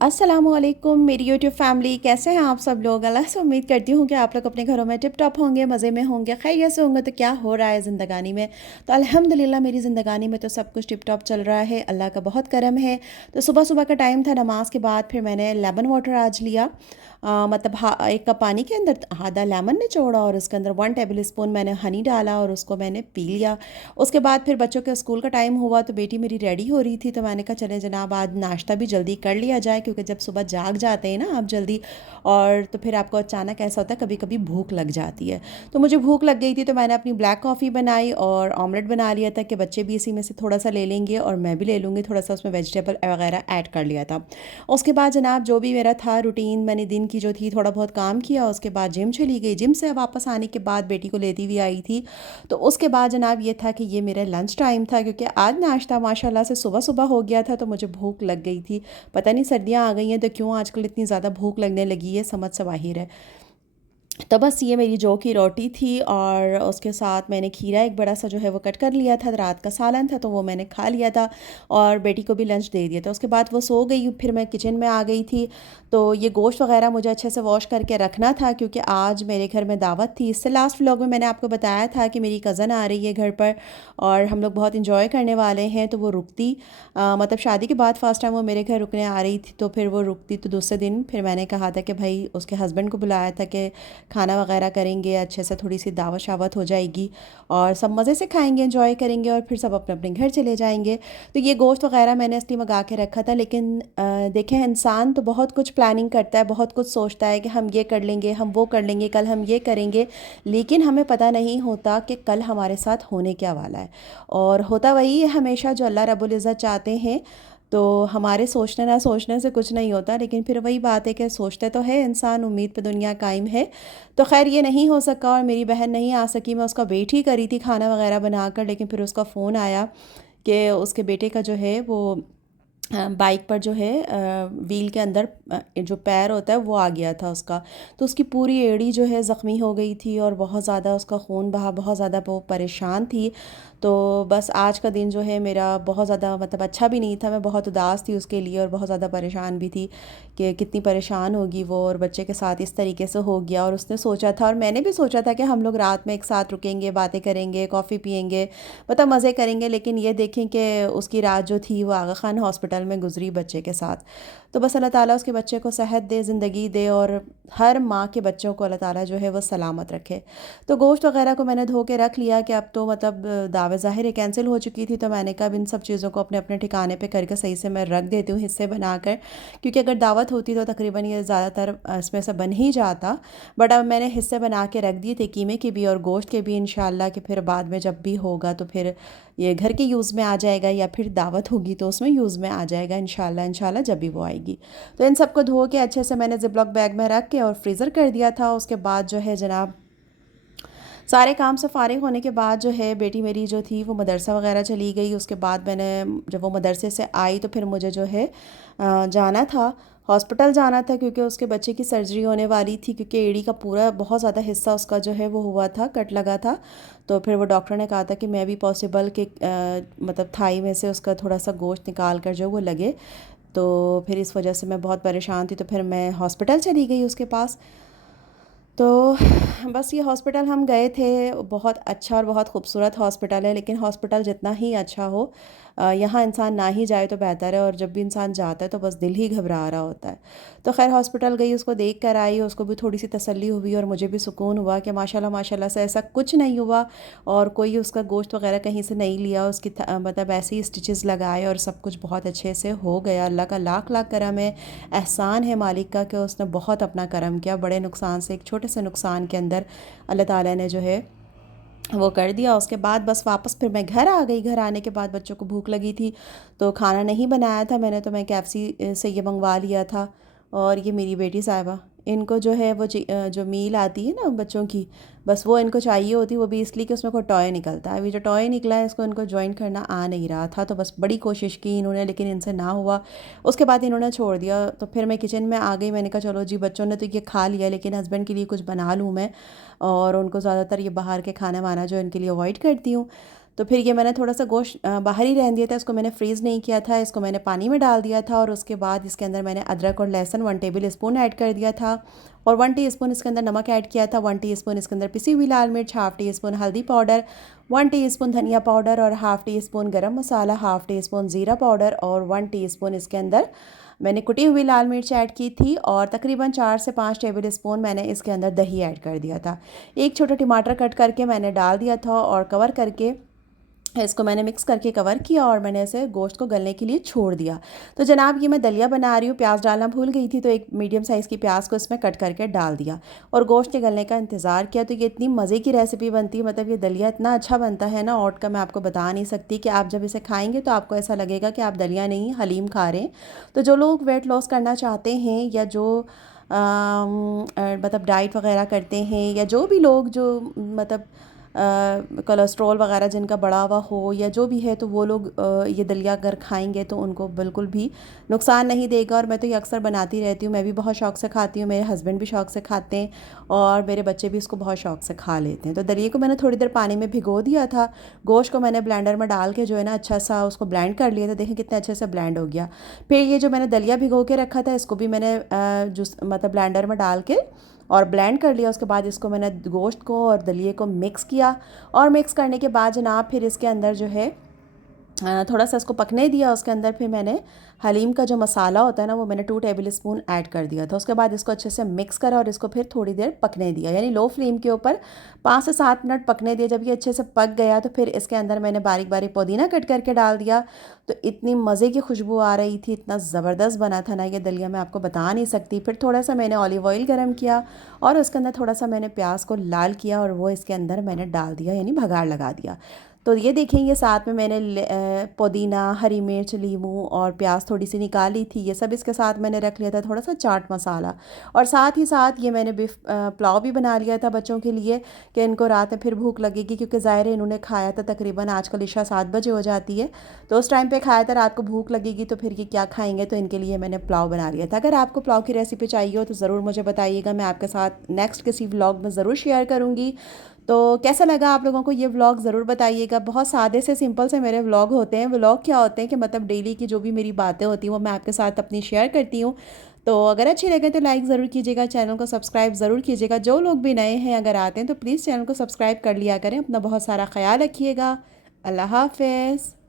अस्सलामुअलैकुम मेरी YouTube family, कैसे हैं आप सब लोग। अल्लाह से उम्मीद करती हूँ कि आप लोग अपने घरों में टिप टॉप होंगे, मज़े में होंगे, खैरियत से होंगे। तो क्या हो रहा है ज़िंदगानी में? तो अल्हम्दुलिल्लाह मेरी ज़िंदगानी में तो सब कुछ टिप टॉप चल रहा है, अल्लाह का बहुत करम है। तो सुबह सुबह का टाइम था, नमाज के बाद फिर मैंने लेमन वाटर आज लिया। मतलब एक कप पानी के अंदर आधा लेमन निचोड़ा और उसके अंदर 1 टेबल स्पून मैंने हनी डाला और उसको मैंने पी लिया। उसके बाद फिर बच्चों के स्कूल का टाइम हुआ तो बेटी मेरी रेडी हो रही थी, तो मैंने कहा चले जनाब आज नाश्ता भी जल्दी कर लिया जाए, क्योंकि जब सुबह जाग जाते हैं ना आप जल्दी, और तो फिर आपको अचानक ऐसा होता है कभी कभी भूख लग जाती है। तो मुझे भूख लग गई थी तो मैंने अपनी ब्लैक कॉफ़ी बनाई और ऑमलेट बना लिया था कि बच्चे भी इसी में से थोड़ा सा ले लेंगे और मैं भी ले लूँगी, थोड़ा सा उसमें वेजिटेबल वगैरह ऐड कर लिया था। उसके बाद जनाब जो भी मेरा था रूटीन, मैंने दिन की जो थी थोड़ा बहुत काम किया, उसके बाद जिम चली गई। जिम से वापस आने के बाद बेटी को लेती हुई आई थी। तो उसके बाद जनाब ये था कि ये मेरा लंच टाइम था, क्योंकि आज नाश्ता माशाल्लाह से सुबह सुबह हो गया था, तो मुझे भूख लग गई थी। पता नहीं सर्दियाँ आ गई हैं तो क्यों आजकल इतनी ज़्यादा भूख लगने लगी है, समझ से बाहिर है। तो बस ये मेरी जौ की रोटी थी और उसके साथ मैंने खीरा एक बड़ा सा जो है वो कट कर लिया था, रात का सालन था तो वो मैंने खा लिया था और बेटी को भी लंच दे दिया था। उसके बाद वो सो गई, फिर मैं किचन में आ गई थी। तो ये गोश्त वगैरह मुझे अच्छे से वॉश करके रखना था, क्योंकि आज मेरे घर में दावत थी। इससे लास्ट व्लॉग में मैंने आपको बताया था कि मेरी कज़न आ रही है घर पर और हम लोग बहुत इंजॉय करने वाले हैं। तो वो रुकती, मतलब शादी के बाद फर्स्ट टाइम वो मेरे घर रुकने आ रही थी, तो फिर वो रुकती। तो दूसरे दिन फिर मैंने कहा था कि भाई उसके हस्बैंड को बुलाया था कि खाना वगैरह करेंगे, अच्छे से थोड़ी सी दावत शावत हो जाएगी और सब मज़े से खाएंगे, एंजॉय करेंगे और फिर सब अपने अपने घर चले जाएंगे। तो ये गोश्त वगैरह मैंने इसलिए मंगा के रखा था। लेकिन देखें, इंसान तो बहुत कुछ प्लानिंग करता है, बहुत कुछ सोचता है कि हम ये कर लेंगे, हम वो कर लेंगे, कल हम ये करेंगे, लेकिन हमें पता नहीं होता कि कल हमारे साथ होने क्या वाला है। और होता वही है हमेशा जो अल्लाह रब्बुल इज़्ज़त चाहते हैं। तो हमारे सोचने ना सोचने से कुछ नहीं होता, लेकिन फिर वही बात है कि सोचते तो है इंसान, उम्मीद पे दुनिया कायम है। तो खैर ये नहीं हो सका और मेरी बहन नहीं आ सकी। मैं उसका वेट ही करी थी खाना वगैरह बनाकर, लेकिन फिर उसका फ़ोन आया कि उसके बेटे का जो है वो बाइक पर जो है व्हील के अंदर जो पैर होता है वो आ गया था उसका। तो उसकी पूरी एड़ी जो है ज़ख्मी हो गई थी और बहुत ज़्यादा उसका खून बहा, बहुत ज़्यादा वो परेशान थी। तो बस आज का दिन जो है मेरा बहुत ज़्यादा मतलब अच्छा भी नहीं था। मैं बहुत उदास थी उसके लिए और बहुत ज़्यादा परेशान भी थी कि कितनी परेशान होगी वो, और बच्चे के साथ इस तरीके से हो गया। और उसने सोचा था और मैंने भी सोचा था कि हम लोग रात में एक साथ रुकेंगे, बातें करेंगे, कॉफ़ी पियेंगे, मतलब मज़े करेंगे। लेकिन ये देखें कि उसकी रात जो थी वो आगा खान हॉस्पिटल में गुजरी बच्चे के साथ। तो बस अल्लाह ताला उसके बच्चे को सेहत दे, ज़िंदगी दे और हर माँ के बच्चों को अल्लाह ताला जो है वो सलामत रखे। तो गोश्त वगैरह को मैंने धो के रख लिया कि अब तो मतलब दावे ज़ाहिर है कैंसिल हो चुकी थी। तो मैंने कहा अब इन सब चीज़ों को अपने अपने ठिकाने पे करके सही से मैं रख देती हूँ हिस्से बनाकर, क्योंकि अगर दावत होती तो तकरीबन ये ज़्यादातर इसमें से बन ही जाता। बट अब मैंने हिस्से बना के रख दिए थे, कीमे के भी और गोश्त के भी, इंशाल्लाह कि फिर बाद में जब भी होगा तो फिर ये घर के यूज़ में आ जाएगा या फिर दावत होगी तो उसमें यूज़ में आ जाएगा, इंशाल्लाह इंशाल्लाह जब भी वो आएगी। तो इन सबको धो के अच्छे से मैंने ज़िप्लॉक बैग में रख के और फ्रीज़र कर दिया था। उसके बाद जो है जनाब सारे काम से फ़ारिग होने के बाद जो है बेटी मेरी जो थी वो मदरसा वगैरह चली गई। उसके बाद मैंने जब वो मदरसे से आई तो फिर मुझे जो है जाना था, हॉस्पिटल जाना था, क्योंकि उसके बच्चे की सर्जरी होने वाली थी, क्योंकि एड़ी का पूरा बहुत ज़्यादा हिस्सा उसका जो है वो हुआ था, कट लगा था। तो फिर वो डॉक्टर ने कहा था कि मैं भी पॉसिबल कि मतलब थाई में से उसका थोड़ा सा गोश्त निकाल कर जो वो लगे। तो फिर इस वजह से मैं बहुत परेशान थी, तो फिर मैं हॉस्पिटल चली गई उसके पास। तो बस ये हॉस्पिटल हम गए थे, बहुत अच्छा और बहुत खूबसूरत हॉस्पिटल है। लेकिन हॉस्पिटल जितना ही अच्छा हो यहाँ इंसान ना ही जाए तो बेहतर है, और जब भी इंसान जाता है तो बस दिल ही घबरा रहा होता है। तो खैर हॉस्पिटल गई, उसको देख कर आई, उसको भी थोड़ी सी तसल्ली हुई और मुझे भी सुकून हुआ कि माशाल्लाह माशाल्लाह से ऐसा कुछ नहीं हुआ और कोई उसका गोश्त वगैरह कहीं से नहीं लिया। उसकी मतलब ऐसे ही स्टिचेस लगाए और सब कुछ बहुत अच्छे से हो गया। अल्लाह का लाख लाख करम है, एहसान है मालिक का कि उसने बहुत अपना करम किया। बड़े नुकसान से, एक छोटे से नुकसान के अंदर अल्लाह ताला ने जो है वो कर दिया। उसके बाद बस वापस फिर मैं घर आ गई। घर आने के बाद बच्चों को भूख लगी थी तो खाना नहीं बनाया था मैंने, तो मैं KFC से ये मंगवा लिया था। और ये मेरी बेटी साहिबा, इनको जो है वो जो मील आती है ना बच्चों की, बस वो इनको चाहिए होती, वो भी इसलिए कि उसमें कोई टॉय निकलता है। अभी जो टॉय निकला है इसको इनको ज्वाइन करना आ नहीं रहा था, तो बस बड़ी कोशिश की इन्होंने, लेकिन इनसे ना हुआ। उसके बाद इन्होंने छोड़ दिया। तो फिर मैं किचन में आ गई, मैंने कहा चलो जी बच्चों ने तो ये खा लिया, लेकिन हस्बैंड के लिए कुछ बना लूँ मैं, और उनको ज़्यादातर ये बाहर के खाना वाना जो इनके लिए अवॉइड करती हूँ। तो फिर ये मैंने थोड़ा सा गोश्त बाहर ही रहने दिया था, इसको मैंने फ्रीज़ नहीं किया था, इसको मैंने पानी में डाल दिया था और उसके बाद इसके अंदर मैंने अदरक और लहसुन 1 टेबल स्पून ऐड कर दिया था और 1 टीस्पून इसके अंदर नमक ऐड किया था, 1 टीस्पून इसके अंदर पिसी हुई लाल मिर्च, हाफ़ टी स्पून हल्दी पाउडर, 1 टीस्पून धनिया पाउडर और हाफ़ टी स्पून गरम मसाला, हाफ़ टी स्पून ज़ीरा पाउडर और 1 टीस्पून इसके अंदर मैंने कुटी हुई लाल मिर्च ऐड की थी और तकरीबन 4 से 5 टेबल स्पून मैंने इसके अंदर दही ऐड कर दिया था। एक छोटा टमाटर कट करके मैंने डाल दिया था और कवर करके इसको मैंने मिक्स करके कवर किया और मैंने इसे गोश्त को गलने के लिए छोड़ दिया। तो जनाब ये मैं दलिया बना रही हूँ, प्याज डालना भूल गई थी तो एक मीडियम साइज़ की प्याज को इसमें कट करके डाल दिया और गोश्त के गलने का इंतज़ार किया। तो ये इतनी मज़े की रेसिपी बनती है, मतलब ये दलिया इतना अच्छा बनता है ना, ओट का मैं आपको बता नहीं सकती कि आप जब इसे खाएंगे तो आपको ऐसा लगेगा कि आप दलिया नहीं हलीम खा रहे हैं। तो जो लोग वेट लॉस करना चाहते हैं या जो मतलब डाइट वगैरह करते हैं या जो भी लोग जो मतलब कोलेस्ट्रॉल वगैरह जिनका बढ़ा हुआ हो या जो भी है, तो वो लोग ये दलिया अगर खाएंगे तो उनको बिल्कुल भी नुकसान नहीं देगा। और मैं तो ये अक्सर बनाती रहती हूँ, मैं भी बहुत शौक़ से खाती हूँ, मेरे हस्बैंड भी शौक़ से खाते हैं और मेरे बच्चे भी इसको बहुत शौक़ से खा लेते हैं। तो दलिए को मैंने थोड़ी देर पानी में भिगो दिया था, गोश्त को मैंने ब्लेंडर में डाल के जो है ना अच्छा सा उसको ब्लेंड कर लिया था। देखें कितने अच्छे से ब्लेंड हो गया। फिर ये जो मैंने दलिया भिगो के रखा था इसको भी मैंने जूस मतलब ब्लेंडर में डाल के और ब्लेंड कर लिया। उसके बाद इसको मैंने गोश्त को और दलिए को मिक्स किया और मिक्स करने के बाद जनाब फिर इसके अंदर जो है थोड़ा सा इसको पकने दिया। उसके अंदर फिर मैंने हलीम का जो मसाला होता है ना वो मैंने 2 टेबल स्पून ऐड कर दिया था। उसके बाद इसको अच्छे से मिक्स करा और इसको फिर थोड़ी देर पकने दिया, यानी लो फ्लेम के ऊपर 5 से 7 मिनट पकने दिया। जब ये अच्छे से पक गया तो फिर इसके अंदर मैंने बारीक बारीक पुदीना कट करके डाल दिया। तो इतनी मज़े की खुशबू आ रही थी, इतना ज़बरदस्त बना था ना ये दलिया, मैं आपको बता नहीं सकती। फिर थोड़ा सा मैंने ऑलिव ऑयल गर्म किया और उसके अंदर थोड़ा सा मैंने प्याज को लाल किया और वो इसके अंदर मैंने डाल दिया, यानी भगाड़ लगा दिया। तो ये देखेंगे साथ में मैंने पुदीना, हरी मिर्च, लीमू और प्याज थोड़ी सी निकाली थी, ये सब इसके साथ मैंने रख लिया था, थोड़ा सा चाट मसाला। और साथ ही साथ ये मैंने बीफ पुलाव भी बना लिया था बच्चों के लिए कि इनको रात में फिर भूख लगेगी, क्योंकि ज़ाहिर है इन्होंने खाया था तकरीबन आजकल इशा 7 बजे हो जाती है, तो उस टाइम पे खाया था, रात को भूख लगेगी तो फिर ये क्या खाएंगे, तो इनके लिए मैंने पुलाव बना लिया था। अगर आपको पुलाव की रेसिपी चाहिए हो तो ज़रूर मुझे बताइएगा, मैं आपके साथ नेक्स्ट किसी व्लॉग में ज़रूर शेयर करूँगी। तो कैसा लगा आप लोगों को ये व्लॉग ज़रूर बताइएगा। बहुत सादे से सिंपल से मेरे व्लॉग होते हैं। व्लॉग क्या होते हैं कि मतलब डेली की जो भी मेरी बातें होती हैं वो मैं आपके साथ अपनी शेयर करती हूँ। तो अगर अच्छी लगे तो लाइक ज़रूर कीजिएगा, चैनल को सब्सक्राइब ज़रूर कीजिएगा। जो लोग भी नए हैं अगर आते हैं तो प्लीज़ चैनल को सब्सक्राइब कर लिया करें। अपना बहुत सारा ख्याल रखिएगा। अल्लाह हाफ़िज़।